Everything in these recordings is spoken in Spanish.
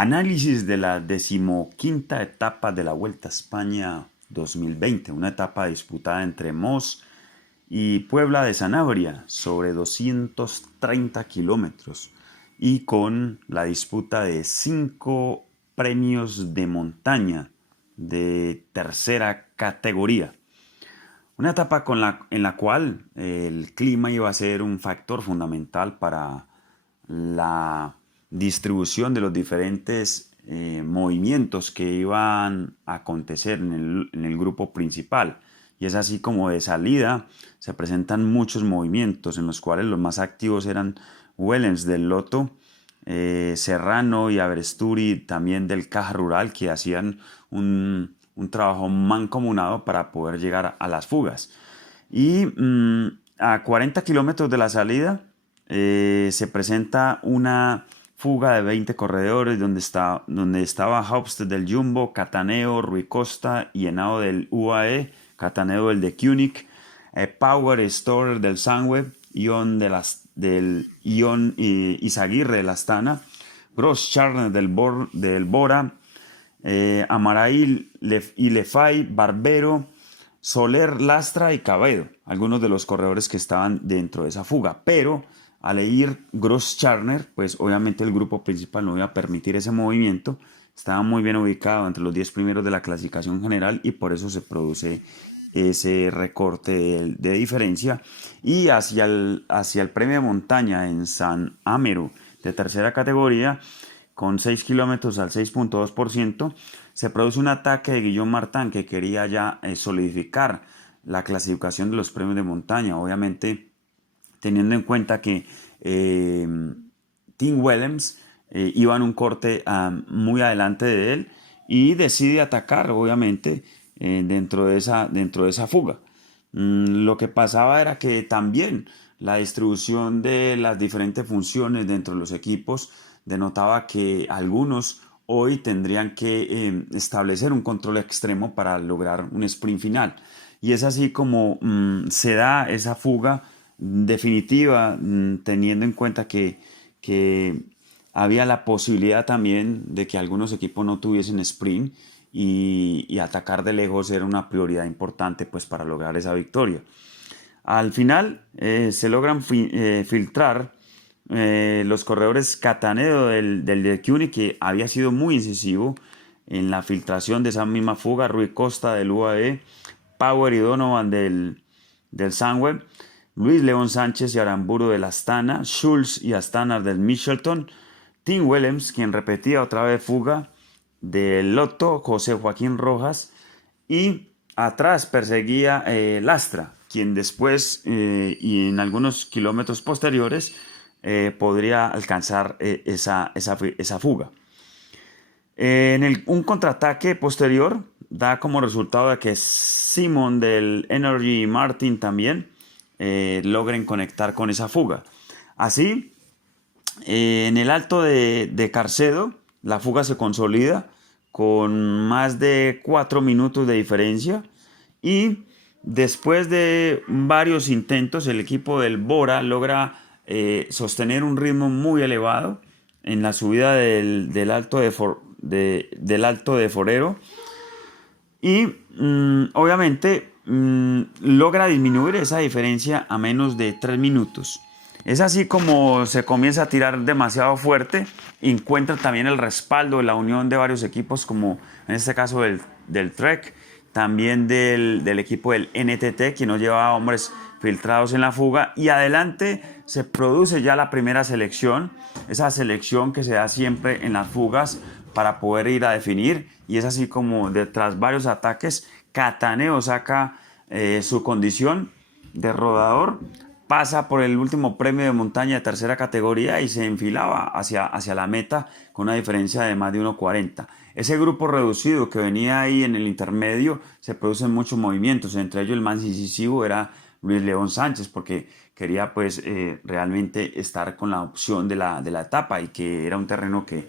Análisis de la decimoquinta etapa de la Vuelta a España 2020, una etapa disputada entre Mos y Puebla de Sanabria sobre 230 kilómetros y con la disputa de 5 premios de montaña de tercera categoría. Una etapa en la cual el clima iba a ser un factor fundamental para la distribución de los diferentes movimientos que iban a acontecer en el grupo principal. Y es así como de salida se presentan muchos movimientos en los cuales los más activos eran Willems del Lotto, Serrano y Aberesturi también del Caja Rural, que hacían un trabajo mancomunado para poder llegar a las fugas. Y a 40 kilómetros de la salida se presenta una fuga de 20 corredores donde estaba Hauptstedt del Jumbo, Cataneo, Rui Costa y Henao del UAE, Cataneo del de Koenig, Power Storer del Sunweb, del Ion Izaguirre del Astana, Gross Charner del Bora, Amarail y Lefay, Barbero, Soler, Lastra y Cabedo, algunos de los corredores que estaban dentro de esa fuga. Pero al ir Gross Charner, pues obviamente el grupo principal no iba a permitir ese movimiento. Estaba muy bien ubicado entre los 10 primeros de la clasificación general y por eso se produce ese recorte de diferencia. Y hacia el premio de montaña en San Amero de tercera categoría, con 6 kilómetros al 6.2%, se produce un ataque de Guillaume Martin que quería ya solidificar la clasificación de los premios de montaña, obviamente teniendo en cuenta que Tim Willems iba en un corte muy adelante de él y decide atacar, obviamente, dentro de esa fuga. Lo que pasaba era que también la distribución de las diferentes funciones dentro de los equipos denotaba que algunos hoy tendrían que establecer un control extremo para lograr un sprint final. Y es así como se da esa fuga definitiva, teniendo en cuenta que había la posibilidad también de que algunos equipos no tuviesen sprint y atacar de lejos era una prioridad importante pues para lograr esa victoria. Al final se logran filtrar los corredores Cataneo del de Koenig, que había sido muy incisivo en la filtración de esa misma fuga, Rui Costa del UAE, Power y Donovan del Sunweb, Luis León Sánchez y Aramburu del Astana, Schulz y Astana del Mitchelton, Tim Willems, quien repetía otra vez fuga del Lotto, José Joaquín Rojas, y atrás perseguía Lastra, quien después y en algunos kilómetros posteriores podría alcanzar esa fuga. Un contraataque posterior da como resultado de que Simon del Energy y Martin también logren conectar con esa fuga. Así, en el Alto de Carcedo, la fuga se consolida con más de 4 minutos de diferencia y después de varios intentos el equipo del Bora logra sostener un ritmo muy elevado en la subida del Alto de Forero y obviamente logra disminuir esa diferencia a menos de 3 minutos. Es así como se comienza a tirar demasiado fuerte. Encuentra también el respaldo de la unión de varios equipos, como en este caso del Trek, también del equipo del NTT, que no llevaba hombres filtrados en la fuga. Y adelante se produce ya la primera selección, esa selección que se da siempre en las fugas para poder ir a definir. Y es así como tras varios ataques, Cataneo saca su condición de rodador, pasa por el último premio de montaña de tercera categoría y se enfilaba hacia la meta con una diferencia de más de 1.40. Ese grupo reducido que venía ahí en el intermedio, se producen muchos movimientos, entre ellos el más incisivo era Luis León Sánchez, porque quería pues realmente estar con la opción de la etapa y que era un terreno que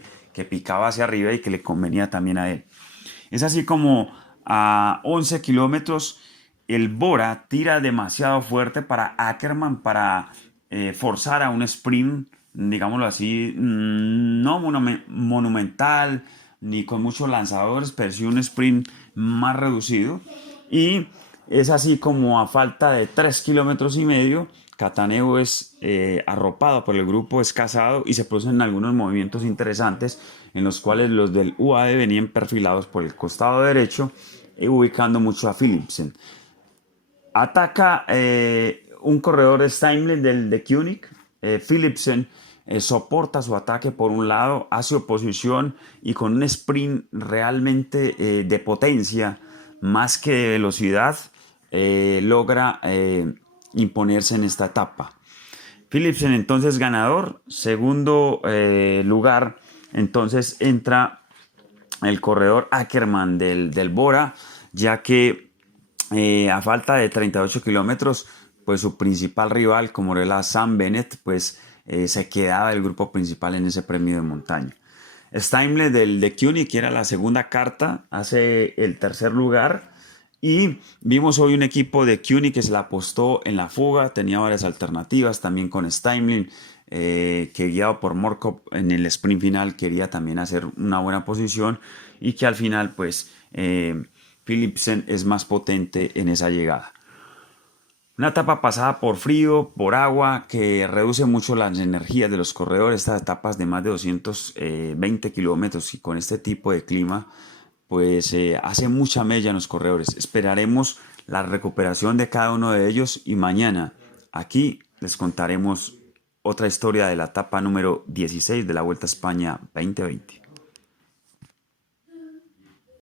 picaba hacia arriba y que le convenía también a él. Es así como a 11 kilómetros el Bora tira demasiado fuerte para Ackermann para forzar a un sprint digámoslo así, no monumental ni con muchos lanzadores, pero sí un sprint más reducido. Y es así como a falta de 3,5 kilómetros, Cataneo es arropado por el grupo Escazado y se producen algunos movimientos interesantes en los cuales los del UAE venían perfilados por el costado derecho, ubicando mucho a Philipsen. Ataca un corredor de Steinle del de Koenig. Philipsen soporta su ataque por un lado, hace oposición y con un sprint realmente de potencia más que de velocidad logra imponerse en esta etapa. Philipsen entonces ganador, segundo lugar, entonces entra el corredor Ackerman del Bora, ya que a falta de 38 kilómetros, pues su principal rival, como era Sam Bennett, pues se quedaba el grupo principal en ese premio de montaña. Steinle del de Koenig, que era la segunda carta, hace el tercer lugar. Y vimos hoy un equipo de Koenig que se la apostó en la fuga, tenía varias alternativas, también con Steinle, que guiado por Morkov en el sprint final quería también hacer una buena posición y que al final pues Philipsen es más potente en esa llegada. Una etapa pasada por frío, por agua, que reduce mucho las energías de los corredores. Estas etapas de más de 220 kilómetros y con este tipo de clima, pues hace mucha mella en los corredores. Esperaremos la recuperación de cada uno de ellos y mañana aquí les contaremos otra historia de la etapa número 16 de la Vuelta a España 2020.